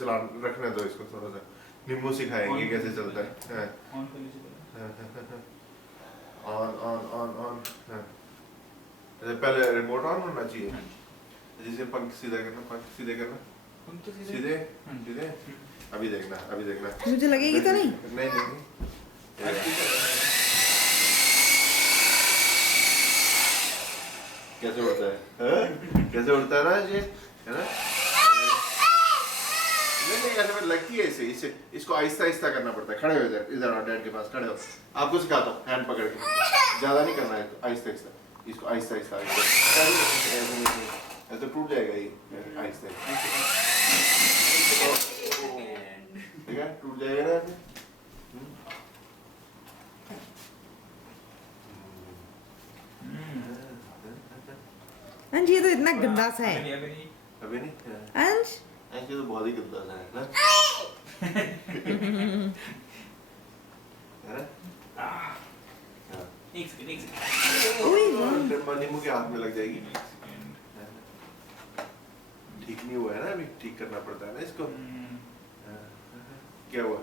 चला रखने दो इसको थोड़ा सा, नींबू सिखाएंगे कैसे चलता है। On on on on. पहले रिमोट ऑन होना चाहिए, जैसे पंख सीधा करना, पंख सीधे करना, सीधे सीधे। अभी देखना, अभी देखना, मुझे लगेगी तो नहीं? नहीं नहीं। कैसे उड़ता है, कैसे उड़ता है ना ये, है ना? नहीं नहीं, ऐसे में लगती है इसे, इसे इसको आहिस्ता आहिस्ता करना पड़ता है। खड़े हो इधर, इधर आओ डैड के पास खड़े हो। आपको सिखाता हूँ, हैंड पकड़ के, ज्यादा नहीं करना है, तो आहिस्ता आहिस्ता इसको आहिस्ता आहिस्ता ऐसे टूट जाएगा ये, आहिस्ता ठीक है, टूट जाएगा ना ऐसे। अंश ये तो इतना गंदा सा है। अभी नहीं अंश ऐसे तो बहुत ही गंदा सा है ना, है ना? नींबू के हाथ में लग जाएगी। ठीक नहीं हुआ है ना, अभी ठीक करना पड़ता है ना इसको। क्या हुआ?